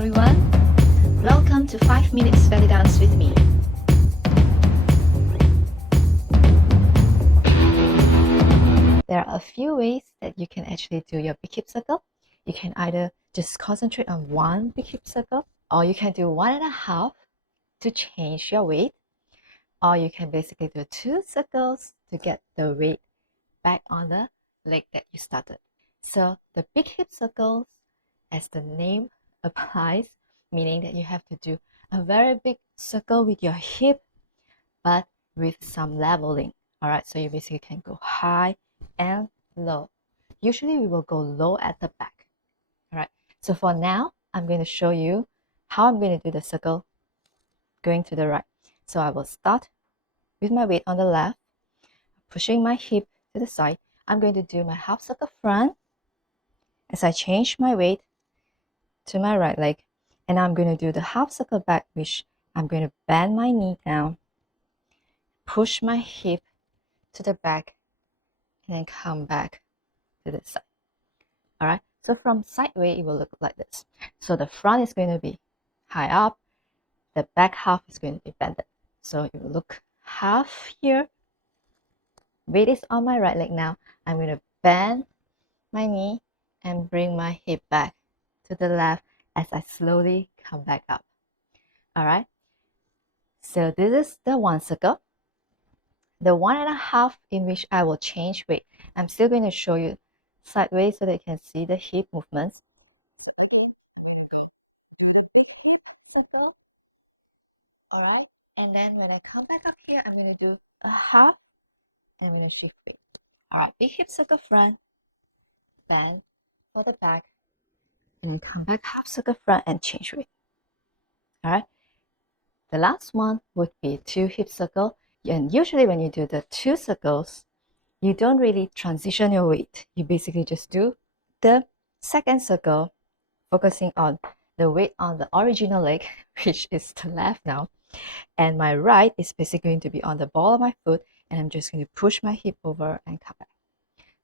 everyone. Welcome to 5 Minutes Belly Dance with me. There are a few ways that you can actually do your big hip circle. You can either just concentrate on one big hip circle, or you can do 1.5 to change your weight, or you can basically do 2 circles to get the weight back on the leg that you started. So the big hip circles, as the name applies, meaning that you have to do a very big circle with your hip, but with some leveling. All right, so you basically can go high and low. Usually we will go low at the back. All right, so for now, I'm going to show you how I'm going to do the circle going to the right. So I will start with my weight on the left, pushing my hip to the side. I'm going to do my half circle front as I change my weight to my right leg, and I'm going to do the half circle back, which I'm going to bend my knee down, push my hip to the back, and then come back to the side. All right, so from sideways it will look like this. So the front is going to be high up, the back half is going to be bended. So it will look half here, weight is on my right leg. Now I'm going to bend my knee and bring my hip back to the left as I slowly come back up. All right, so this is the one circle. The 1.5 in which I will change weight. I'm still going to show you sideways so that you can see the hip movements. And then when I come back up here, I'm going to do a half and I'm going to shift weight. All right, big hip circle front, bend for the back, and then come back half circle front and change weight. All right, the last one would be 2 hip circle. And usually when you do the 2 circles, you don't really transition your weight. You basically just do the second circle, focusing on the weight on the original leg, which is the left now, and my right is basically going to be on the ball of my foot, and I'm just going to push my hip over and come back.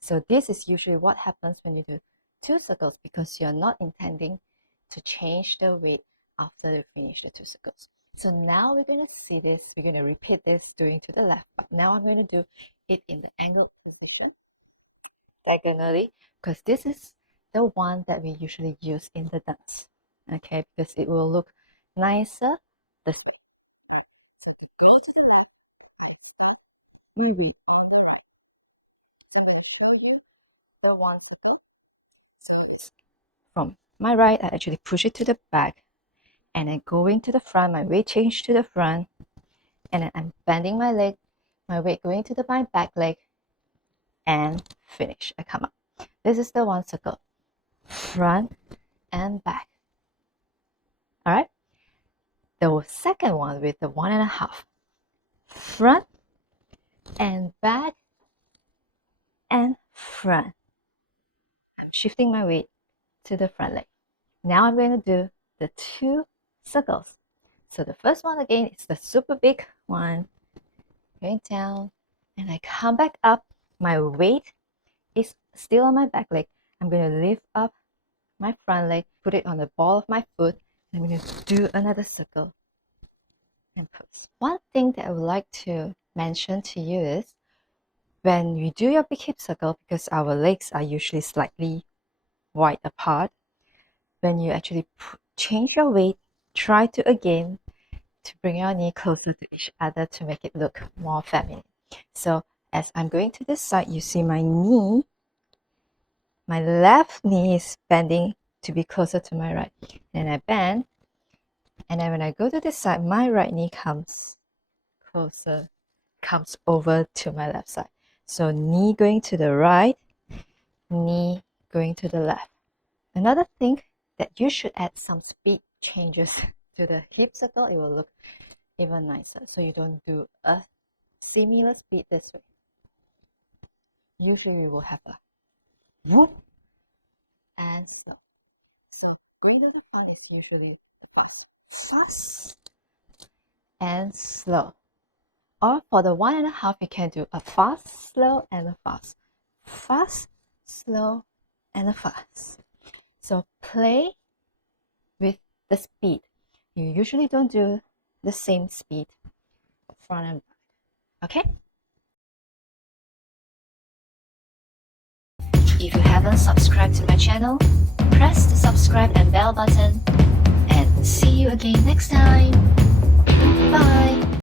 So this is usually what happens when you do 2 circles, because you're not intending to change the weight after you finish the 2 circles. So now we're going to see this, we're going to repeat this doing to the left, but now I'm going to do it in the angled position diagonally, because this is the one that we usually use in the dance, okay, because it will look nicer this way. So we go to the left, moving on the right. So I'm going to show you the one circle. So it's from my right, I actually push it to the back, and then going to the front, my weight change to the front, and then I'm bending my leg, my weight going to my back leg, and finish. I come up. This is the one circle, front and back. All right. The second one with the 1.5, front and back and front. I'm shifting my weight to the front leg. Now I'm going to do the 2 circles. So the first one again is the super big one, going down, and I come back up. My weight is still on my back leg. I'm going to lift up my front leg, put it on the ball of my foot, and I'm going to do another circle and pulse. One thing that I would like to mention to you is when you do your big hip circle, because our legs are usually slightly wide apart, when you actually change your weight, try to again to bring your knee closer to each other to make it look more feminine. So as I'm going to this side, you see my knee, my left knee is bending to be closer to my right. And I bend, and then when I go to this side, my right knee comes closer, comes over to my left side. So knee going to the right, knee going to the left. Another thing that you should add some speed changes to the hip circle, it will look even nicer. So you don't do a similar speed this way. Usually we will have a whoop and slow. So going to the front is usually fast and slow. Or for the 1.5, you can do a fast, slow, and a fast. Fast, slow, and a fast. So play with the speed. You usually don't do the same speed front and back. Okay? If you haven't subscribed to my channel, press the subscribe and bell button, and see you again next time. Bye!